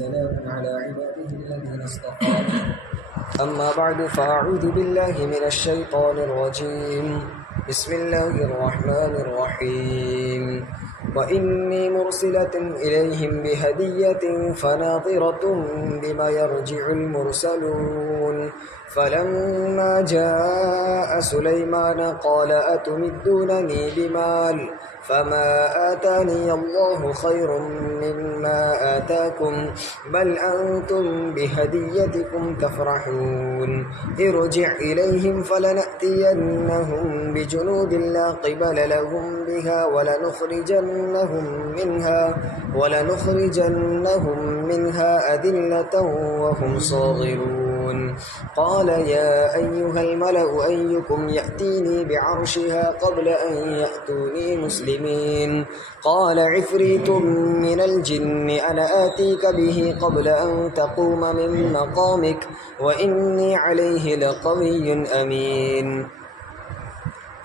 وسلام على عباده الذين اصطفى. أما بعد فأعوذ بالله من الشيطان الرجيم. بسم الله الرحمن الرحيم. وإني مرسلة إليهم بهدية فناظرة بما يرجع المرسلون. فلما جاء سليمان قال أتمدونني بمال فما آتاني الله خير مما آتاكم بل أنتم بهديتكم تفرحون. ارجع إليهم فلنأتينهم بجنود لا قبل لهم بها ولنخرجنهم منها أذلة وهم صاغرون. قال يا أيها الملأ أيكم يأتيني بعرشها قبل أن يأتوني مسلمين. قال عفريت من الجن أنا آتيك به قبل أن تقوم من مقامك وإني عليه لقوي أمين.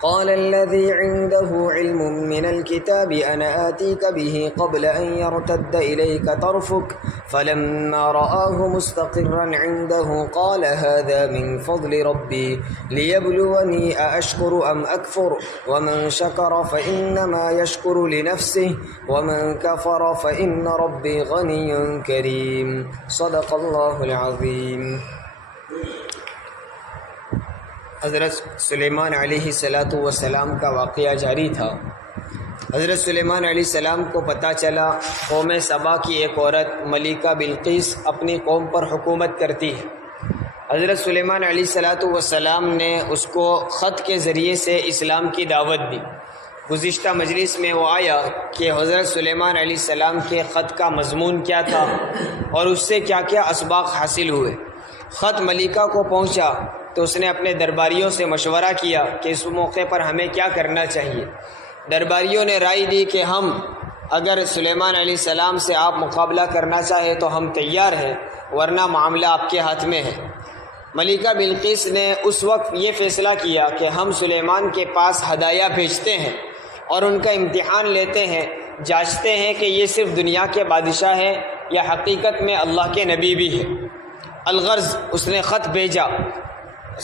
قال الذي عنده علم من الكتاب أنا آتيك به قبل أن يرتد إليك طرفك فلما رآه مستقرا عنده قال هذا من فضل ربي ليبلوني أأشكر أم أكفر ومن شكر فإنما يشكر لنفسه ومن كفر فإن ربي غني كريم. صدق الله العظيم. حضرت سلیمان علیہ السلام کا واقعہ جاری تھا. حضرت سلیمان علیہ السلام کو پتہ چلا قوم سبا کی ایک عورت ملکہ بلقیس اپنی قوم پر حکومت کرتی ہے. حضرت سلیمان علیہ السلام نے اس کو خط کے ذریعے سے اسلام کی دعوت دی. گزشتہ مجلس میں وہ آیا کہ حضرت سلیمان علیہ السلام کے خط کا مضمون کیا تھا اور اس سے کیا کیا اسباق حاصل ہوئے. خط ملکہ کو پہنچا تو اس نے اپنے درباریوں سے مشورہ کیا کہ اس موقع پر ہمیں کیا کرنا چاہیے. درباریوں نے رائے دی کہ ہم اگر سلیمان علیہ السلام سے آپ مقابلہ کرنا چاہیں تو ہم تیار ہیں ورنہ معاملہ آپ کے ہاتھ میں ہے. ملکہ بلقیس نے اس وقت یہ فیصلہ کیا کہ ہم سلیمان کے پاس ہدایہ بھیجتے ہیں اور ان کا امتحان لیتے ہیں، جانچتے ہیں کہ یہ صرف دنیا کے بادشاہ ہیں یا حقیقت میں اللہ کے نبی بھی ہے. الغرض اس نے خط بھیجا،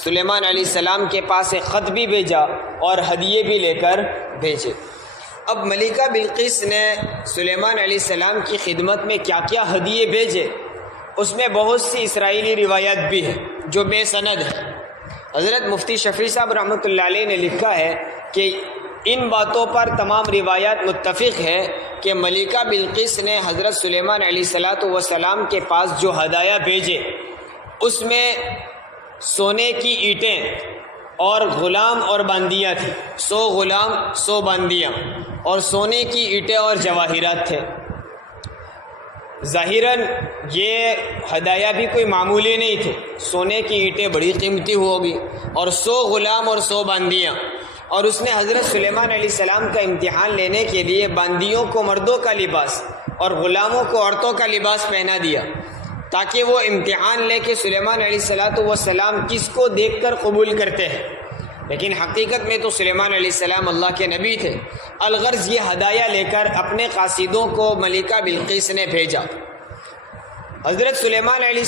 سلیمان علیہ السلام کے پاس ایک خط بھی بھیجا اور ہدیے بھی لے کر بھیجے. اب ملکہ بلقیس نے سلیمان علیہ السلام کی خدمت میں کیا کیا ہدیے بھیجے اس میں بہت سی اسرائیلی روایات بھی ہیں جو بے سند ہے. حضرت مفتی شفیع صاحب رحمۃ اللہ علیہ نے لکھا ہے کہ ان باتوں پر تمام روایات متفق ہے کہ ملکہ بلقیس نے حضرت سلیمان علیہ السلام کے پاس جو ہدایہ بھیجے اس میں سونے کی اینٹیں اور غلام اور باندیاں تھیں. 100 غلام 100 باندیاں اور سونے کی اینٹیں اور جواہرات تھے. ظاہراً یہ ہدایہ بھی کوئی معمولی نہیں تھے. سونے کی اینٹیں بڑی قیمتی ہوگی اور 100 غلام اور 100 باندیاں. اور اس نے حضرت سلیمان علیہ السلام کا امتحان لینے کے لیے باندیوں کو مردوں کا لباس اور غلاموں کو عورتوں کا لباس پہنا دیا تاکہ وہ امتحان لے کے سلیمان علیہ السلام کس کو دیکھ کر قبول کرتے ہیں. لیکن حقیقت میں تو سلیمان علیہ السلام اللہ کے نبی تھے. الغرض یہ ہدایہ لے کر اپنے قاصدوں کو ملکہ بلقیس نے بھیجا. حضرت سلیمان علیہ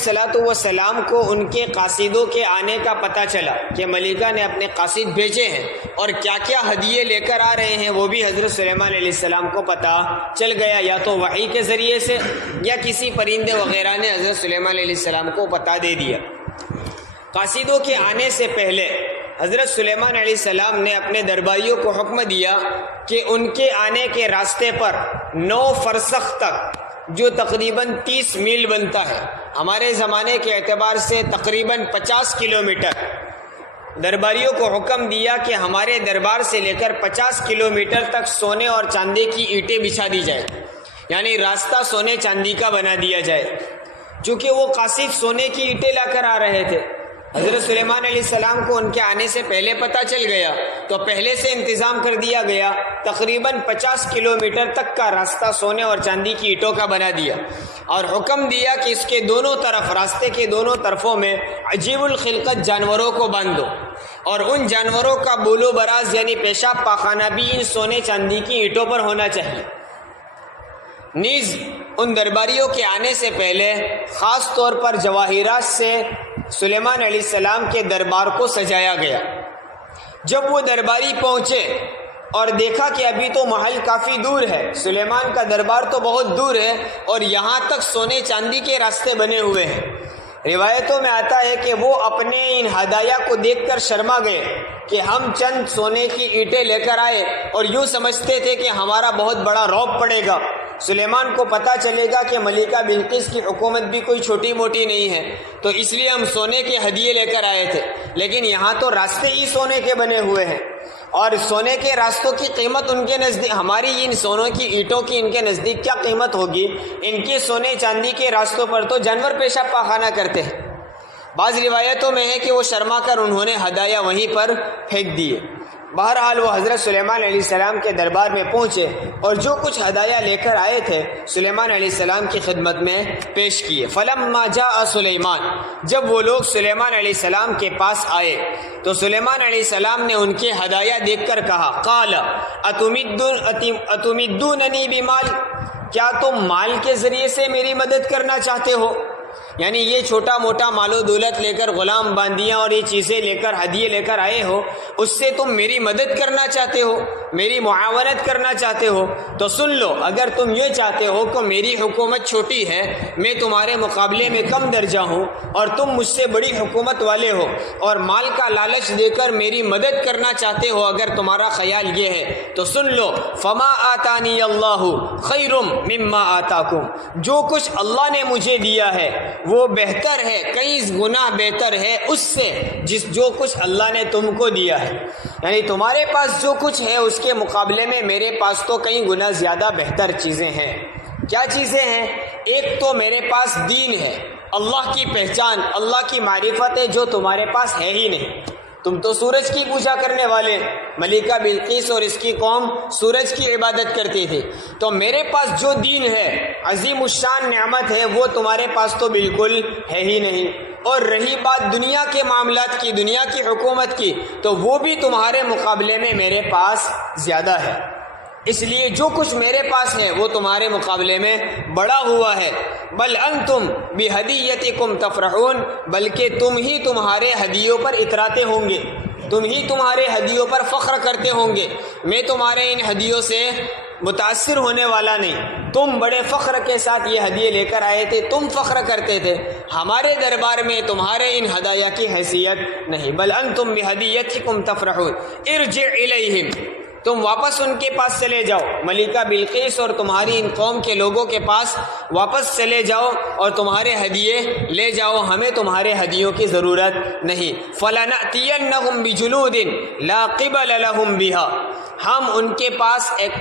السلام کو ان کے قاصدوں کے آنے کا پتہ چلا کہ ملکہ نے اپنے قاصد بھیجے ہیں اور کیا کیا ہدیے لے کر آ رہے ہیں وہ بھی حضرت سلیمان علیہ السلام کو پتہ چل گیا، یا تو وحی کے ذریعے سے یا کسی پرندے وغیرہ نے حضرت سلیمان علیہ السلام کو پتہ دے دیا. قاصدوں کے آنے سے پہلے حضرت سلیمان علیہ السلام نے اپنے درباریوں کو حکم دیا کہ ان کے آنے کے راستے پر 9 فرسخ تک جو تقریباً 30 میل بنتا ہے، ہمارے زمانے کے اعتبار سے تقریباً 50 کلومیٹر، درباریوں کو حکم دیا کہ ہمارے دربار سے لے کر 50 کلومیٹر تک سونے اور چاندی کی اینٹیں بچھا دی جائے، یعنی راستہ سونے چاندی کا بنا دیا جائے. چونکہ وہ قاصد سونے کی اینٹیں لا کر آ رہے تھے، حضرت سلیمان علیہ السلام کو ان کے آنے سے پہلے پتہ چل گیا تو پہلے سے انتظام کر دیا گیا. تقریباً 50 کلومیٹر تک کا راستہ سونے اور چاندی کی اینٹوں کا بنا دیا اور حکم دیا کہ اس کے دونوں طرف، راستے کے دونوں طرفوں میں عجیب الخلقت جانوروں کو باندھ دو اور ان جانوروں کا بول و براز یعنی پیشاب پاخانہ بھی ان سونے چاندی کی اینٹوں پر ہونا چاہیے. نیز ان درباریوں کے آنے سے پہلے خاص طور پر جواہرات سے سلیمان علیہ السلام کے دربار کو سجایا گیا۔ جب وہ درباری پہنچے اور دیکھا کہ ابھی تو محل کافی دور ہے، سلیمان کا دربار تو بہت دور ہے اور یہاں تک سونے چاندی کے راستے بنے ہوئے ہیں، روایتوں میں آتا ہے کہ وہ اپنے ان ہدایہ کو دیکھ کر شرما گئے کہ ہم چند سونے کی اینٹیں لے کر آئے اور یوں سمجھتے تھے کہ ہمارا بہت بڑا رعب پڑے گا، سلیمان کو پتہ چلے گا کہ ملکہ بلقیس کی حکومت بھی کوئی چھوٹی موٹی نہیں ہے، تو اس لیے ہم سونے کے ہدیے لے کر آئے تھے، لیکن یہاں تو راستے ہی سونے کے بنے ہوئے ہیں اور سونے کے راستوں کی قیمت ان کے نزدیک، ہماری ان سونوں کی اینٹوں کی ان کے نزدیک کیا قیمت ہوگی؟ ان کے سونے چاندی کے راستوں پر تو جانور پیشاب پاخانہ کرتے ہیں۔ بعض روایتوں میں ہے کہ وہ شرما کر انہوں نے ہدایہ وہیں پر پھینک دیے۔ بہرحال وہ حضرت سلیمان علیہ السلام کے دربار میں پہنچے اور جو کچھ ہدایہ لے کر آئے تھے سلیمان علیہ السلام کی خدمت میں پیش کیے۔ فلما جاء سلیمان، جب وہ لوگ سلیمان علیہ السلام کے پاس آئے تو سلیمان علیہ السلام نے ان کے ہدایہ دیکھ کر کہا، قال اتمدوننی بمال، کیا تم مال کے ذریعے سے میری مدد کرنا چاہتے ہو؟ یعنی یہ چھوٹا موٹا مال و دولت لے کر، غلام باندیاں اور یہ چیزیں لے کر، ہدیے لے کر آئے ہو، اس سے تم میری مدد کرنا چاہتے ہو، میری معاونت کرنا چاہتے ہو؟ تو سن لو، اگر تم یہ چاہتے ہو کہ میری حکومت چھوٹی ہے، میں تمہارے مقابلے میں کم درجہ ہوں اور تم مجھ سے بڑی حکومت والے ہو اور مال کا لالچ دے کر میری مدد کرنا چاہتے ہو، اگر تمہارا خیال یہ ہے تو سن لو، فما آتانی اللہ خیر مما آتاکم، جو کچھ اللہ نے مجھے دیا ہے وہ بہتر ہے، کئی گنا بہتر ہے اس سے جو کچھ اللہ نے تم کو دیا ہے، یعنی تمہارے پاس جو کچھ ہے اس کے مقابلے میں میرے پاس تو کئی گنا زیادہ بہتر چیزیں ہیں۔ کیا چیزیں ہیں؟ ایک تو میرے پاس دین ہے، اللہ کی پہچان، اللہ کی معرفت ہے جو تمہارے پاس ہے ہی نہیں۔ تم تو سورج کی پوجا کرنے والے، ملکہ بلقیس اور اس کی قوم سورج کی عبادت کرتی تھی، تو میرے پاس جو دین ہے، عظیم الشان نعمت ہے، وہ تمہارے پاس تو بالکل ہے ہی نہیں۔ اور رہی بات دنیا کے معاملات کی، دنیا کی حکومت کی، تو وہ بھی تمہارے مقابلے میں میرے پاس زیادہ ہے، اس لیے جو کچھ میرے پاس ہے وہ تمہارے مقابلے میں بڑا ہوا ہے۔ بل انتم بہدیتکم تفرحون، بلکہ تم ہی تمہارے ہدیوں پر اتراتے ہوں گے، تم ہی تمہارے ہدیوں پر فخر کرتے ہوں گے، میں تمہارے ان ہدیوں سے متاثر ہونے والا نہیں۔ تم بڑے فخر کے ساتھ یہ ہدیے لے کر آئے تھے، تم فخر کرتے تھے، ہمارے دربار میں تمہارے ان ہدایہ کی حیثیت نہیں۔ بل انتم بہدیتکم تفرحون ارجع الیہم، تم واپس ان کے پاس چلے جاؤ، ملکہ بلقیس اور تمہاری ان قوم کے لوگوں کے پاس واپس چلے جاؤ اور تمہارے ہدیے لے جاؤ، ہمیں تمہارے ہدیوں کی ضرورت نہیں۔ فَلَنَأْتِيَنَّهُمْ بِجُنُودٍ لَا قِبَلَ لَهُمْ بِهَا، ہم ان کے پاس ایک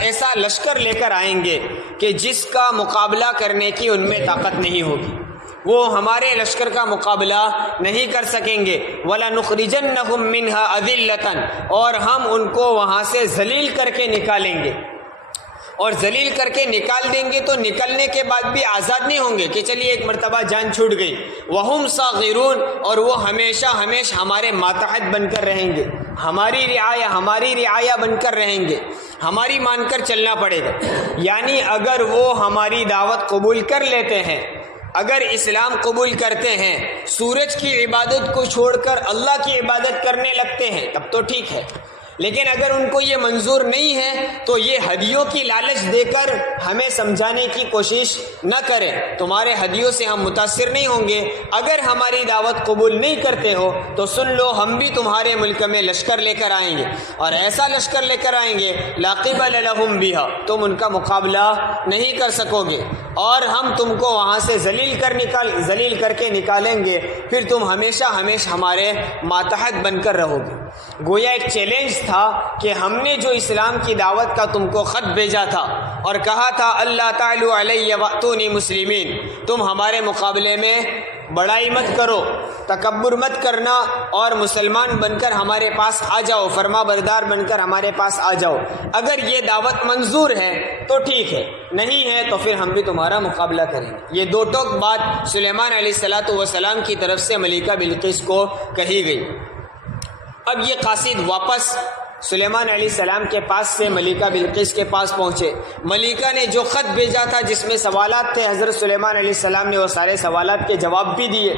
ایسا لشکر لے کر آئیں گے کہ جس کا مقابلہ کرنے کی ان میں طاقت نہیں ہوگی، وہ ہمارے لشکر کا مقابلہ نہیں کر سکیں گے۔ وَلَنُخْرِجَنَّهُمْ مِنْهَا أَذِلَّةً، اور ہم ان کو وہاں سے ذلیل کر کے نکالیں گے، اور ذلیل کر کے نکال دیں گے تو نکلنے کے بعد بھی آزاد نہیں ہوں گے کہ چلیے ایک مرتبہ جان چھوٹ گئی۔ وَهُمْ صَاغِرُونَ، اور وہ ہمیشہ ہمارے ماتحت بن کر رہیں گے، ہماری رعایا بن کر رہیں گے، ہماری مان کر چلنا پڑے گا۔ یعنی اگر وہ ہماری دعوت قبول کر لیتے ہیں، اگر اسلام قبول کرتے ہیں، سورج کی عبادت کو چھوڑ کر اللہ کی عبادت کرنے لگتے ہیں، تب تو ٹھیک ہے، لیکن اگر ان کو یہ منظور نہیں ہے تو یہ ہدیوں کی لالچ دے کر ہمیں سمجھانے کی کوشش نہ کریں، تمہارے ہدیوں سے ہم متاثر نہیں ہوں گے، اگر ہماری دعوت قبول نہیں کرتے ہو تو سن لو ہم بھی تمہارے ملک میں لشکر لے کر آئیں گے، اور ایسا لشکر لے کر آئیں گے لا قبل لہم بہا، تم ان کا مقابلہ نہیں کر سکو گے، اور ہم تم کو وہاں سے ذلیل کر کے نکالیں گے، پھر تم ہمیشہ ہمارے ماتحت بن کر رہو گے۔ گویا ایک چیلنج تھا کہ ہم نے جو اسلام کی دعوت کا تم کو خط بھیجا تھا اور کہا تھا اللہ تعالی علیہ واتونی مسلمین، تم ہمارے مقابلے میں بڑائی مت کرو، تکبر مت کرنا، اور مسلمان بن کر ہمارے پاس آ جاؤ، فرما بردار بن کر ہمارے پاس آ جاؤ، اگر یہ دعوت منظور ہے تو ٹھیک ہے، نہیں ہے تو پھر ہم بھی تمہارا مقابلہ کریں گے۔ یہ دو ٹوک بات سلیمان علیہ السلام کی طرف سے ملکہ بلقیس کو کہی گئی۔ اب یہ قاصد واپس سلیمان علیہ السلام کے پاس سے ملکہ بلقیس کے پاس پہنچے. ملکہ نے جو خط بھیجا تھا جس میں سوالات تھے، حضرت سلیمان علیہ السلام نے وہ سارے سوالات کے جواب بھی دیے،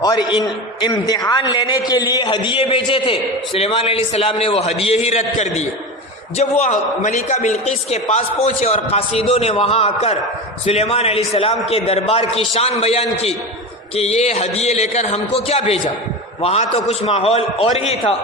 اور امتحان لینے کے لیے ہدیے بھیجے تھے، سلیمان علیہ السلام نے وہ ہدیے ہی رد کر دیے. جب وہ ملکہ بلقیس کے پاس پہنچے اور قاصدوں نے وہاں آ کر سلیمان علیہ السلام کے دربار کی شان بیان کی کہ یہ ہدیے لے کر ہم کو کیا بھیجا، وہاں تو کچھ ماحول اور ہی تھا،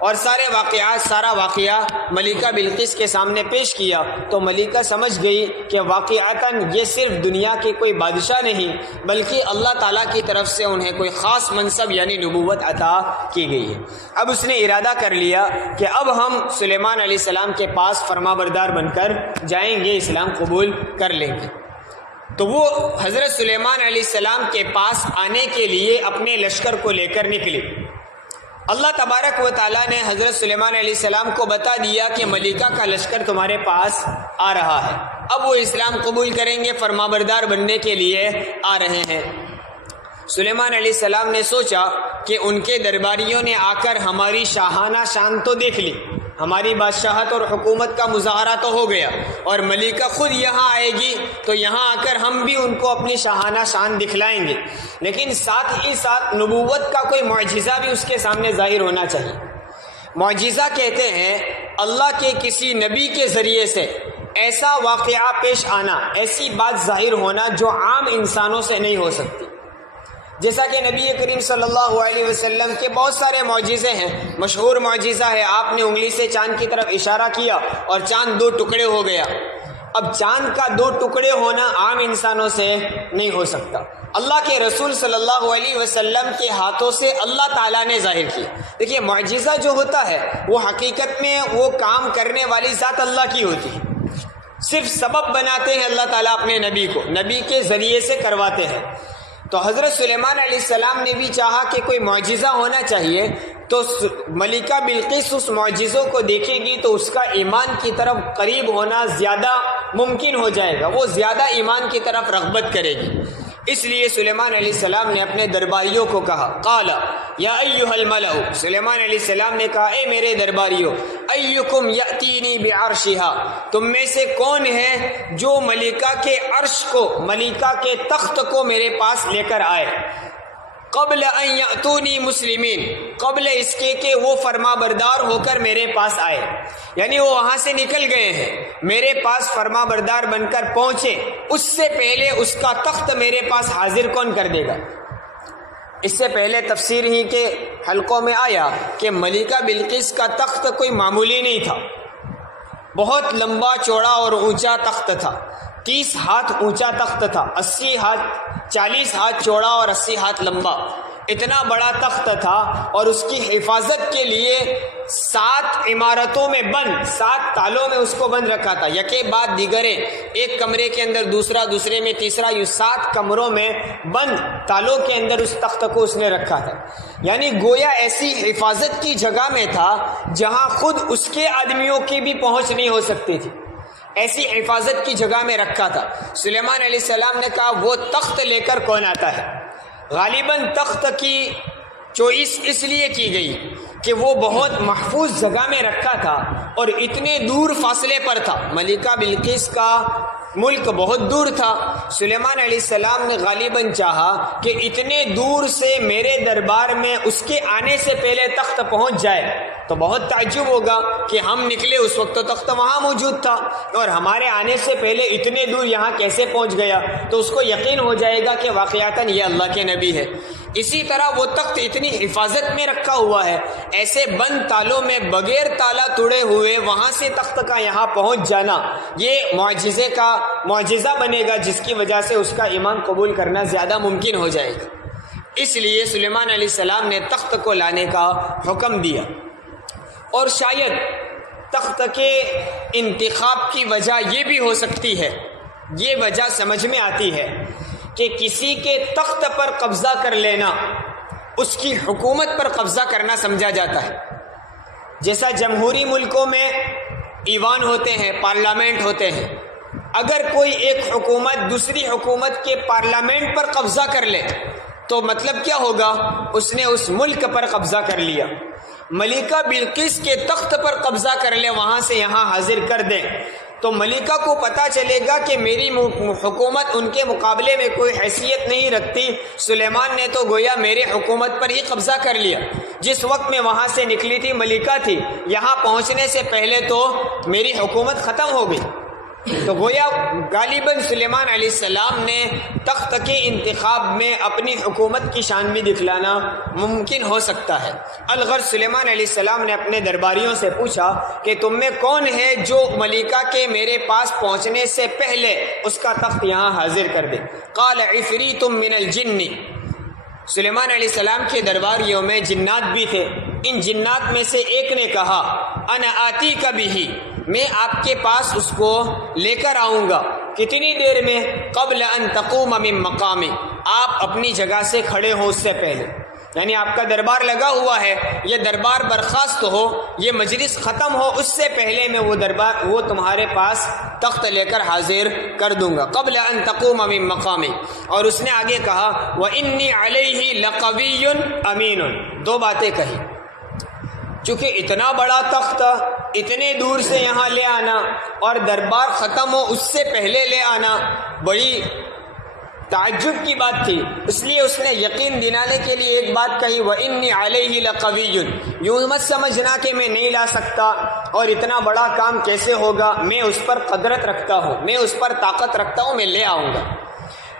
اور سارا واقعہ ملکہ بلقیس کے سامنے پیش کیا، تو ملکہ سمجھ گئی کہ واقعتاً یہ صرف دنیا کے کوئی بادشاہ نہیں بلکہ اللہ تعالیٰ کی طرف سے انہیں کوئی خاص منصب یعنی نبوت عطا کی گئی ہے. اب اس نے ارادہ کر لیا کہ اب ہم سلیمان علیہ السلام کے پاس فرما بردار بن کر جائیں گے، اسلام قبول کر لیں گے. تو وہ حضرت سلیمان علیہ السلام کے پاس آنے کے لیے اپنے لشکر کو لے کر نکلی. اللہ تبارک و تعالیٰ نے حضرت سلیمان علیہ السلام کو بتا دیا کہ ملکہ کا لشکر تمہارے پاس آ رہا ہے، اب وہ اسلام قبول کریں گے، فرما بردار بننے کے لیے آ رہے ہیں. سلیمان علیہ السلام نے سوچا کہ ان کے درباریوں نے آ کر ہماری شاہانہ شان تو دیکھ لی، ہماری بادشاہت اور حکومت کا مظاہرہ تو ہو گیا، اور ملکہ خود یہاں آئے گی تو یہاں آ کر ہم بھی ان کو اپنی شاہانہ شان دکھلائیں گے، لیکن ساتھ ہی ساتھ نبوت کا کوئی معجزہ بھی اس کے سامنے ظاہر ہونا چاہیے. معجزہ کہتے ہیں اللہ کے کسی نبی کے ذریعے سے ایسا واقعہ پیش آنا، ایسی بات ظاہر ہونا جو عام انسانوں سے نہیں ہو سکتی. جیسا کہ نبی کریم صلی اللہ علیہ وسلم کے بہت سارے معجزے ہیں. مشہور معجزہ ہے آپ نے انگلی سے چاند کی طرف اشارہ کیا اور چاند 2 ٹکڑے ہو گیا. اب چاند کا 2 ٹکڑے ہونا عام انسانوں سے نہیں ہو سکتا. اللہ کے رسول صلی اللہ علیہ وسلم کے ہاتھوں سے اللہ تعالیٰ نے ظاہر کیا. دیکھیے معجزہ جو ہوتا ہے وہ حقیقت میں وہ کام کرنے والی ذات اللہ کی ہوتی ہے، صرف سبب بناتے ہیں اللہ تعالیٰ اپنے نبی کو، نبی کے ذریعے سے کرواتے ہیں. تو حضرت سلیمان علیہ السلام نے بھی چاہا کہ کوئی معجزہ ہونا چاہیے، تو ملکہ بلقیس اس معجزوں کو دیکھے گی تو اس کا ایمان کی طرف قریب ہونا زیادہ ممکن ہو جائے گا، وہ زیادہ ایمان کی طرف رغبت کرے گی. اس لیے سلیمان علیہ السلام نے اپنے درباریوں کو کہا، قال یا ایھا الملأ، سلیمان علیہ السلام نے کہا اے میرے درباریوں، ایکم یاتینی بعرشها، تم میں سے کون ہے جو ملکہ کے عرش کو، ملکہ کے تخت کو میرے پاس لے کر آئے، قبل ان یاتونی مسلمین، قبل اس کے کہ وہ فرما بردار ہو کر میرے پاس آئے. یعنی وہ وہاں سے نکل گئے ہیں، میرے پاس فرما بردار بن کر پہنچے، اس سے پہلے اس کا تخت میرے پاس حاضر کون کر دے گا. اس سے پہلے تفسیر ہی کے حلقوں میں آیا کہ ملکہ بلقیس کا تخت کوئی معمولی نہیں تھا، بہت لمبا چوڑا اور اونچا تخت تھا. 30 ہاتھ اونچا تخت تھا، 40 ہاتھ چوڑا اور 80 ہاتھ لمبا. اتنا بڑا تخت تھا، اور اس کی حفاظت کے لیے 7 عمارتوں میں بند، 7 تالوں میں اس کو بند رکھا تھا، یکے بعد دیگرے، ایک کمرے کے اندر دوسرا، دوسرے میں تیسرا، یہ 7 کمروں میں بند تالوں کے اندر اس تخت کو اس نے رکھا تھا. یعنی گویا ایسی حفاظت کی جگہ میں تھا جہاں خود اس کے آدمیوں کی بھی پہنچ نہیں ہو سکتی تھی، ایسی حفاظت کی جگہ میں رکھا تھا. سلیمان علیہ السلام نے کہا وہ تخت لے کر کون آتا ہے. غالباً تخت کی چوائس اس لیے کی گئی کہ وہ بہت محفوظ جگہ میں رکھا تھا اور اتنے دور فاصلے پر تھا. ملکہ بلقیس کا ملک بہت دور تھا. سلیمان علیہ السلام نے غالباً چاہا کہ اتنے دور سے میرے دربار میں اس کے آنے سے پہلے تخت پہنچ جائے تو بہت تعجب ہوگا کہ ہم نکلے اس وقت تو تخت وہاں موجود تھا، اور ہمارے آنے سے پہلے اتنے دور یہاں کیسے پہنچ گیا. تو اس کو یقین ہو جائے گا کہ واقعتاً یہ اللہ کے نبی ہے. اسی طرح وہ تخت اتنی حفاظت میں رکھا ہوا ہے، ایسے بند تالوں میں بغیر تالا توڑے ہوئے وہاں سے تخت کا یہاں پہنچ جانا، یہ معجزہ بنے گا جس کی وجہ سے اس کا ایمان قبول کرنا زیادہ ممکن ہو جائے گا. اس لیے سلیمان علیہ السلام نے تخت کو لانے کا حکم دیا. اور شاید تخت کے انتخاب کی وجہ یہ بھی ہو سکتی ہے، یہ وجہ سمجھ میں آتی ہے کہ کسی کے تخت پر قبضہ کر لینا اس کی حکومت پر قبضہ کرنا سمجھا جاتا ہے. جیسا جمہوری ملکوں میں ایوان ہوتے ہیں، پارلیمنٹ ہوتے ہیں، اگر کوئی ایک حکومت دوسری حکومت کے پارلیمنٹ پر قبضہ کر لے تو مطلب کیا ہوگا، اس نے اس ملک پر قبضہ کر لیا. ملکہ بلقیس کے تخت پر قبضہ کر لے، وہاں سے یہاں حاضر کر دیں، تو ملکہ کو پتہ چلے گا کہ میری حکومت ان کے مقابلے میں کوئی حیثیت نہیں رکھتی، سلیمان نے تو گویا میرے حکومت پر ہی قبضہ کر لیا۔ جس وقت میں وہاں سے نکلی تھی ملکہ تھی، یہاں پہنچنے سے پہلے تو میری حکومت ختم ہو گئی۔ تو گویا غالباً سلیمان علیہ السلام نے تخت کے انتخاب میں اپنی حکومت کی شان بھی دکھلانا ممکن ہو سکتا ہے۔ الغرض سلیمان علیہ السلام نے اپنے درباریوں سے پوچھا کہ تم میں کون ہے جو ملکہ کے میرے پاس پہنچنے سے پہلے اس کا تخت یہاں حاضر کر دے۔ قال عفریت من الجن، سلیمان علیہ السلام کے درباریوں میں جنات بھی تھے، ان جنات میں سے ایک نے کہا انا آتیک بہ، میں آپ کے پاس اس کو لے کر آؤں گا۔ کتنی دیر میں؟ قبل ان تقوم من مقامی، آپ اپنی جگہ سے کھڑے ہو اس سے پہلے، یعنی آپ کا دربار لگا ہوا ہے، یہ دربار برخاست ہو، یہ مجلس ختم ہو، اس سے پہلے میں وہ تمہارے پاس تخت لے کر حاضر کر دوں گا۔ قبل ان تقوم من مقامی، اور اس نے آگے کہا وانی علیہ لقوی امین، دو باتیں کہی۔ چونکہ اتنا بڑا تخت اتنے دور سے یہاں لے آنا اور دربار ختم ہو اس سے پہلے لے آنا بڑی تعجب کی بات تھی، اس لیے اس نے یقین دلانے کے لیے ایک بات کہی وَإِنِّي عَلَيْهِ لَقَوِيٌّ، یوں مت سمجھنا کہ میں نہیں لا سکتا اور اتنا بڑا کام کیسے ہوگا، میں اس پر قدرت رکھتا ہوں، میں اس پر طاقت رکھتا ہوں، میں لے آؤں گا۔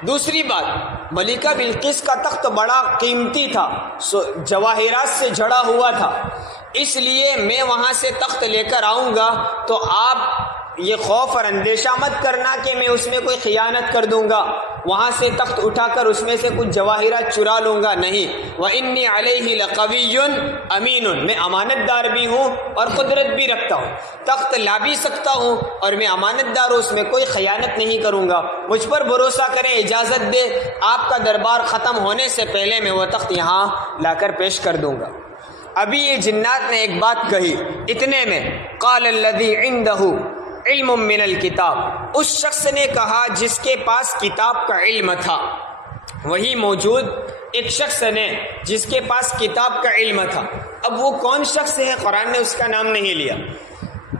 دوسری بات، ملکہ بلقیس کا تخت بڑا قیمتی تھا، جواہرات سے جڑا ہوا تھا، اس لیے میں وہاں سے تخت لے کر آؤں گا تو آپ یہ خوف اور اندیشہ مت کرنا کہ میں اس میں کوئی خیانت کر دوں گا، وہاں سے تخت اٹھا کر اس میں سے کچھ جواہرات چرا لوں گا، نہیں۔ وَإِنِّي عَلَيْهِ لَقَوِيٌّ أَمِينٌ، میں امانت دار بھی ہوں اور قدرت بھی رکھتا ہوں، تخت لا بھی سکتا ہوں اور میں امانت دار ہوں، اس میں کوئی خیانت نہیں کروں گا، مجھ پر بھروسہ کریں، اجازت دے، آپ کا دربار ختم ہونے سے پہلے میں وہ تخت یہاں لا کر پیش کر دوں گا۔ ابھی یہ جنات نے ایک بات کہی، اتنے میں قال الذی عندہ علم من الکتاب، اس شخص نے کہا جس کے پاس کتاب کا علم تھا، وہی موجود ایک شخص نے جس کے پاس کتاب کا علم تھا۔ اب وہ کون شخص ہے؟ قرآن نے اس کا نام نہیں لیا۔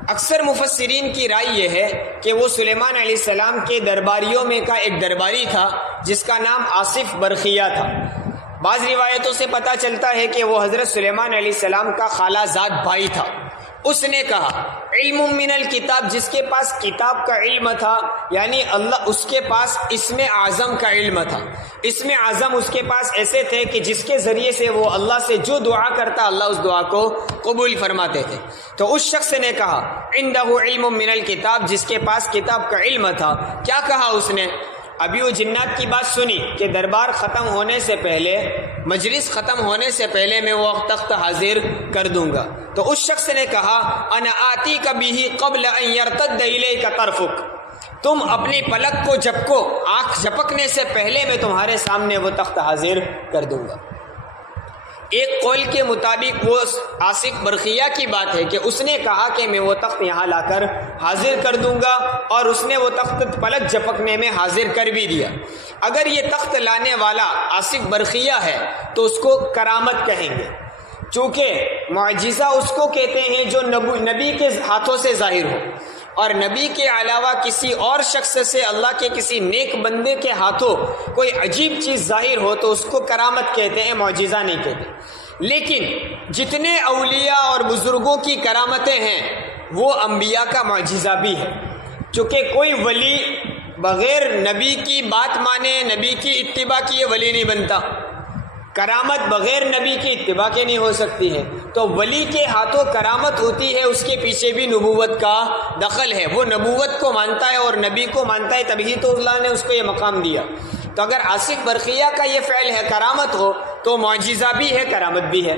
اکثر مفسرین کی رائے یہ ہے کہ وہ سلیمان علیہ السلام کے درباریوں میں کا ایک درباری تھا جس کا نام آصف برخیہ تھا۔ بعض روایتوں سے پتہ چلتا ہے کہ وہ حضرت سلیمان علیہ السلام کا خالہ زاد بھائی تھا۔ اس نے کہا علم من الکتاب، جس کے پاس کتاب کا علم تھا، یعنی اللہ اس کے پاس اسم اعظم کا علم تھا۔ اسم اعظم اس کے پاس ایسے تھے کہ جس کے ذریعے سے وہ اللہ سے جو دعا کرتا اللہ اس دعا کو قبول فرماتے تھے۔ تو اس شخص نے کہا عندہ علم من الکتاب، جس کے پاس کتاب کا علم تھا۔ کیا کہا اس نے؟ ابھی وہ جنات کی بات سنی کہ دربار ختم ہونے سے پہلے، مجلس ختم ہونے سے پہلے میں وہ تخت حاضر کر دوں گا۔ تو اس شخص نے کہا انا آتیک بہ قبل ان یرتد الیک طرفک، تم اپنی پلک کو جھپکو، آنکھ جھپکنے سے پہلے میں تمہارے سامنے وہ تخت حاضر کر دوں گا۔ ایک قول کے مطابق وہ آصف برخیہ کی بات ہے کہ اس نے کہا کہ میں وہ تخت یہاں لا کر حاضر کر دوں گا، اور اس نے وہ تخت پلک جھپکنے میں حاضر کر بھی دیا۔ اگر یہ تخت لانے والا آصف برخیہ ہے تو اس کو کرامت کہیں گے، چونکہ معجزہ اس کو کہتے ہیں جو نبی کے ہاتھوں سے ظاہر ہو، اور نبی کے علاوہ کسی اور شخص سے، اللہ کے کسی نیک بندے کے ہاتھوں کوئی عجیب چیز ظاہر ہو تو اس کو کرامت کہتے ہیں، معجزہ نہیں کہتے۔ لیکن جتنے اولیاء اور بزرگوں کی کرامتیں ہیں وہ انبیاء کا معجزہ بھی ہے، چونکہ کوئی ولی بغیر نبی کی بات مانے، نبی کی اتباع کیے ولی نہیں بنتا، کرامت بغیر نبی کی اتباع کے نہیں ہو سکتی ہے۔ تو ولی کے ہاتھوں کرامت ہوتی ہے، اس کے پیچھے بھی نبوت کا دخل ہے، وہ نبوت کو مانتا ہے اور نبی کو مانتا ہے، تبھی تو اللہ نے اس کو یہ مقام دیا۔ تو اگر آصف برخیہ کا یہ فعل ہے کرامت ہو تو معجزہ بھی ہے، کرامت بھی ہے۔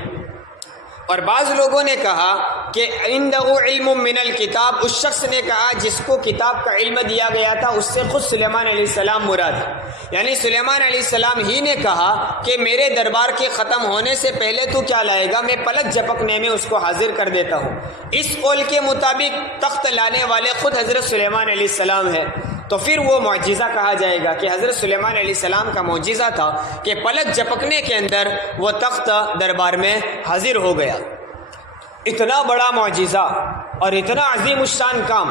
اور بعض لوگوں نے کہا کہ عندہ علم من الکتاب، اس شخص نے کہا جس کو کتاب کا علم دیا گیا تھا اس سے خود سلیمان علیہ السلام مراد ہے، یعنی سلیمان علیہ السلام ہی نے کہا کہ میرے دربار کے ختم ہونے سے پہلے تو کیا لائے گا، میں پلک جھپکنے میں اس کو حاضر کر دیتا ہوں۔ اس قول کے مطابق تخت لانے والے خود حضرت سلیمان علیہ السلام ہے، تو پھر وہ معجزہ کہا جائے گا کہ حضرت سلیمان علیہ السلام کا معجزہ تھا کہ پلک جھپکنے کے اندر وہ تخت دربار میں حاضر ہو گیا۔ اتنا بڑا معجزہ اور اتنا عظیم الشان کام،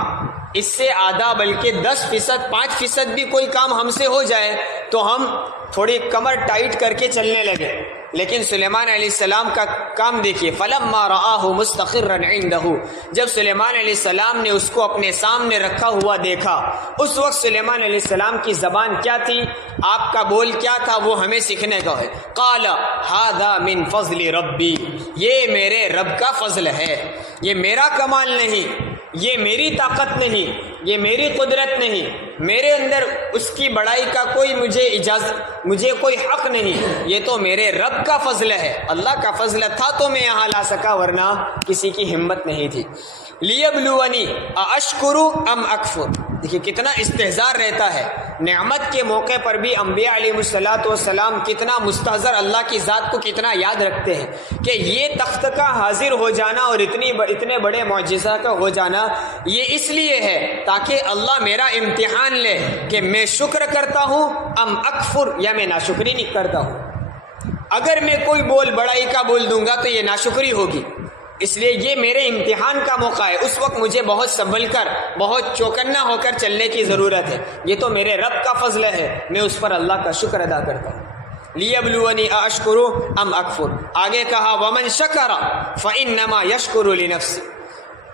اس سے آدھا بلکہ 10%، 5% بھی کوئی کام ہم سے ہو جائے تو ہم تھوڑی کمر ٹائٹ کر کے چلنے لگے، لیکن سلیمان علیہ السلام کا کام دیکھیے، فَلَمَّا رَآهُ مُسْتَقِرًّا عِندَهُ، جب سلیمان علیہ السلام نے اس کو اپنے سامنے رکھا ہوا دیکھا، اس وقت سلیمان علیہ السلام کی زبان کیا تھی، آپ کا بول کیا تھا، وہ ہمیں سیکھنے کا ہے۔ قَالَ هَذَا مِن فَضْلِ رَبِّي، یہ میرے رب کا فضل ہے، یہ میرا کمال نہیں، یہ میری طاقت نہیں، یہ میری قدرت نہیں، میرے اندر اس کی بڑائی کا کوئی مجھے کوئی حق نہیں، یہ تو میرے رب کا فضل ہے، اللہ کا فضل تھا تو میں یہاں لا سکا، ورنہ کسی کی ہمت نہیں تھی۔ لیبلونی ااشکر ام اکفر، دیکھیے کتنا استہزار رہتا ہے، نعمت کے موقع پر بھی انبیاء علیہ السلام کتنا مستحضر اللہ کی ذات کو کتنا یاد رکھتے ہیں کہ یہ تخت کا حاضر ہو جانا اور اتنے بڑے معجزہ کا ہو جانا یہ اس لیے ہے تاکہ اللہ میرا امتحان لے کہ میں شکر کرتا ہوں ام اکفر، یا میں ناشکری نہیں کرتا ہوں۔ اگر میں کوئی بڑائی کا بول دوں گا تو یہ ناشکری ہوگی، اس لیے یہ میرے امتحان کا موقع ہے، اس وقت مجھے بہت سنبھل کر، بہت چوکنا ہو کر چلنے کی ضرورت ہے، یہ تو میرے رب کا فضل ہے، میں اس پر اللہ کا شکر ادا کرتا ہوں۔ لیبلونی اشکر ام اکفر، آگے کہا ومن شکر فانما یشکر لنفسہ،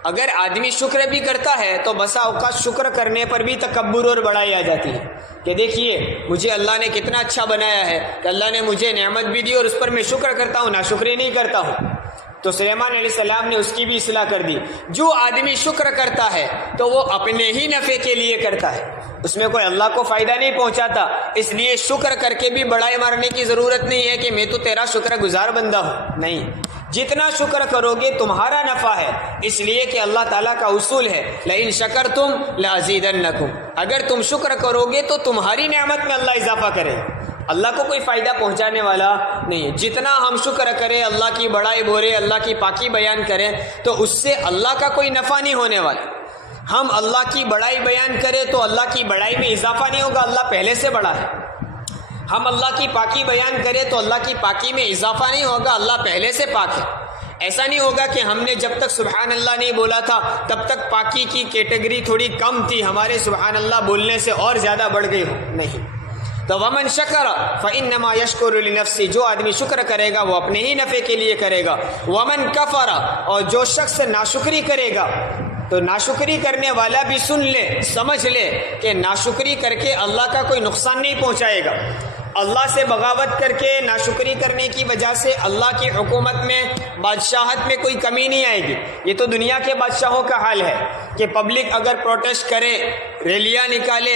اگر آدمی شکر بھی کرتا ہے تو بسا اوقات شکر کرنے پر بھی تکبر اور بڑائی آ جاتی ہے کہ دیکھیے مجھے اللہ نے کتنا اچھا بنایا ہے کہ اللہ نے مجھے نعمت بھی دی اور اس پر میں شکر کرتا ہوں، ناشکری نہیں کرتا ہوں۔ تو سلیمان علیہ السلام نے اس کی بھی اصلاح کر دی، جو آدمی شکر کرتا ہے تو وہ اپنے ہی نفع کے لیے کرتا ہے، اس میں کوئی اللہ کو فائدہ نہیں پہنچاتا، اس لیے شکر کر کے بھی بڑائی مارنے کی ضرورت نہیں ہے کہ میں تو تیرا شکر گزار بندہ ہوں، نہیں، جتنا شکر کرو گے تمہارا نفع ہے، اس لیے کہ اللہ تعالیٰ کا اصول ہے لئن شکرتم لازیدنکم، اگر تم شکر کرو گے تو تمہاری نعمت میں اللہ اضافہ کرے، اللہ کو کوئی فائدہ پہنچانے والا نہیں، جتنا ہم شکر کریں، اللہ کی بڑائی بولے، اللہ کی پاکی بیان کریں تو اس سے اللہ کا کوئی نفع نہیں ہونے والا، ہم اللہ کی بڑائی بیان کریں تو اللہ کی بڑائی میں اضافہ نہیں ہوگا، اللہ پہلے سے بڑا ہے، ہم اللہ کی پاکی بیان کریں تو اللہ کی پاکی میں اضافہ نہیں ہوگا، اللہ پہلے سے پاک ہے، ایسا نہیں ہوگا کہ ہم نے جب تک سبحان اللہ نہیں بولا تھا تب تک پاکی کی کیٹیگری تھوڑی کم تھی، ہمارے سبحان اللہ بولنے سے اور زیادہ بڑھ گئی ہو، نہیں۔ تو ومن شکر فانما یشکر لنفسہ، جو آدمی شکر کرے گا وہ اپنے ہی نفع کے لیے کرے گا، ومن کفر، اور جو شخص ناشکری کرے گا تو ناشکری کرنے والا بھی سن لے، سمجھ لے کہ ناشکری کر کے اللہ کا کوئی نقصان نہیں پہنچائے گا، اللہ سے بغاوت کر کے ناشکری کرنے کی وجہ سے اللہ کی حکومت میں، بادشاہت میں کوئی کمی نہیں آئے گی، یہ تو دنیا کے بادشاہوں کا حال ہے کہ پبلک اگر پروٹیسٹ کرے، ریلیاں نکالے،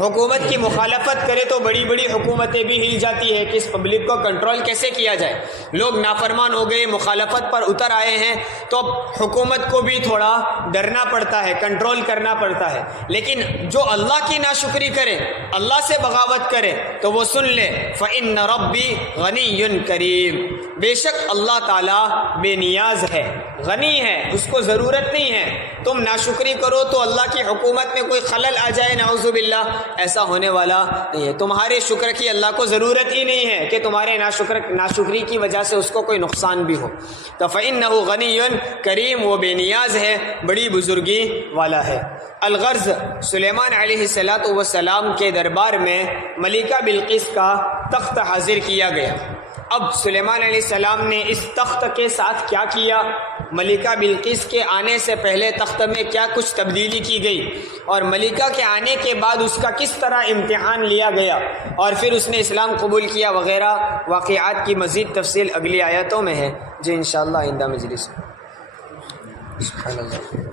حکومت کی مخالفت کرے تو بڑی بڑی حکومتیں بھی ہل جاتی ہے کہ اس پبلک کو کنٹرول کیسے کیا جائے، لوگ نافرمان ہو گئے، مخالفت پر اتر آئے ہیں تو اب حکومت کو بھی تھوڑا ڈرنا پڑتا ہے، کنٹرول کرنا پڑتا ہے، لیکن جو اللہ کی ناشکری کرے، اللہ سے بغاوت کرے تو وہ سن لے فَإِنَّ رَبِّي غَنِيٌّ كَرِيمٌ، بے شک اللہ تعالیٰ بے نیاز ہے، غنی ہے، اس کو ضرورت نہیں ہے، تم ناشکری کرو تو اللہ کی حکومت میں کوئی خلل آ جائے، نعوذ باللہ، ایسا ہونے والا نہیں ہے، تمہارے شکر کی اللہ کو ضرورت ہی نہیں ہے کہ تمہارے ناشکری کی وجہ سے اس کو کوئی نقصان بھی ہو، تو فَإِنَّهُ غَنِيٌّ کریم، وہ بے نیاز ہے، بڑی بزرگی والا ہے۔ الغرض، سلیمان علیہ السلام کے دربار میں ملکہ بلقیس کا تخت حاضر کیا گیا۔ اب سلیمان علیہ السلام نے اس تخت کے ساتھ کیا کیا، ملکہ بلقیس کے آنے سے پہلے تخت میں کیا کچھ تبدیلی کی گئی، اور ملکہ کے آنے کے بعد اس کا کس طرح امتحان لیا گیا اور پھر اس نے اسلام قبول کیا وغیرہ واقعات کی مزید تفصیل اگلی آیتوں میں ہے، جو انشاءاللہ آئندہ مجلس۔ سبحان اللہ۔